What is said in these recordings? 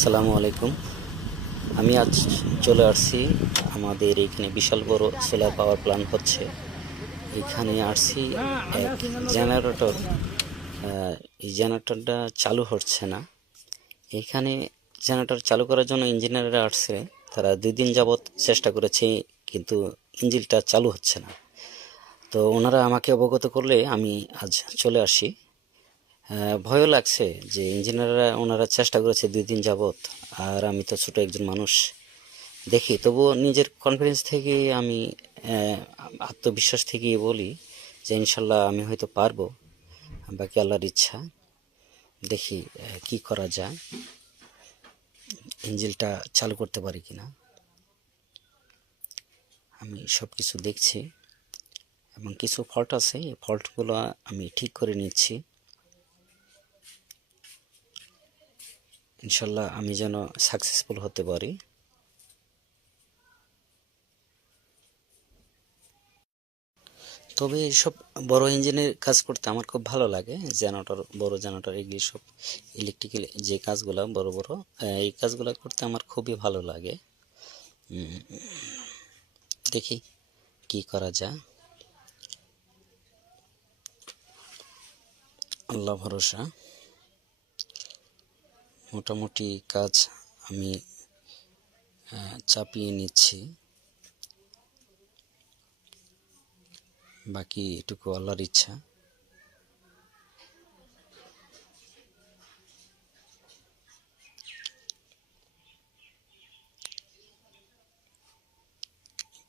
আসসালামু আলাইকুম। আমি আজ চলে আসছি আমাদের এখানে বিশাল বড় সোলার পাওয়ার প্ল্যান্ট হচ্ছে। এখানে আসছি এক জেনারেটর। এই জেনারেটরটা চালু হচ্ছে না। এখানে জেনারেটর চালু করার জন্য ইঞ্জিনিয়াররা আসছে। তারা 2 দিন যাবৎ চেষ্টা করেছে, কিন্তু ইঞ্জিনটা চালু হচ্ছে না। তো ওনারা আমাকে অবগত করলে আমি আজ চলে আসি। ভয়ও লাগছে যে ইঞ্জিনিয়াররা ওনারা চেষ্টা করেছে 2 দিন যাবৎ, আর আমি তো ছোট একজন মানুষ। দেখি তবুও নিজের কনফিডেন্স থেকে আমি আত্মবিশ্বাস থেকে বলি যে ইনশাল্লাহ আমি হয়তো পারবো। বাকি আল্লাহর ইচ্ছা। দেখি কি করা যায়, ইঞ্জিনটা চালু করতে পারি কিনা। আমি সব কিছু দেখছি এবং কিছু ফল্ট আছে, এই ফল্টগুলো আমি ঠিক করে নিচ্ছি। ইনশাল্লাহ আমি যেন সাকসেসফুল হতে পারি। তবে এইসব বড় ইঞ্জিনের কাজ করতে আমার খুব ভালো লাগে। জেনারেটর, বড় জেনারেটর, এগুলি সব ইলেকট্রিক্যাল যে কাজগুলো বড় বড়, এই কাজগুলো করতে আমার খুবই ভালো লাগে। দেখি কি করা যায়, আল্লাহ ভরসা। মোটামুটি কাজ আমি চাপিয়ে নিচ্ছি, বাকি এটুকু আল্লাহর ইচ্ছা।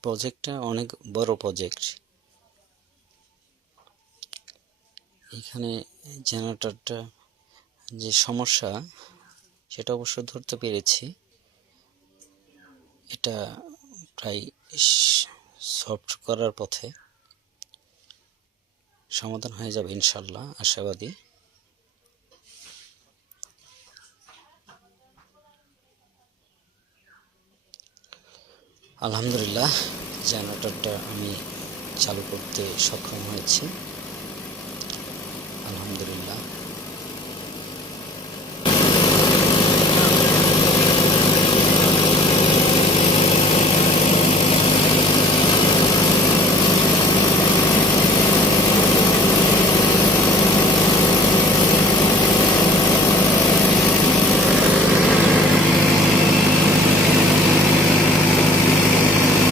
প্রজেক্টটা অনেক বড় প্রজেক্ট। এখানে জেনারেটরটা যে সমস্যা সেটা অবশ্য ধরতে পেরেছি। এটা প্রায় সলভ করার পথে, সমাধান হয়ে যাবে ইনশাল্লাহ, আশাবাদী। আলহামদুলিল্লাহ, জেনারেটরটা আমি চালু করতে সক্ষম হয়েছি, আলহামদুলিল্লাহ।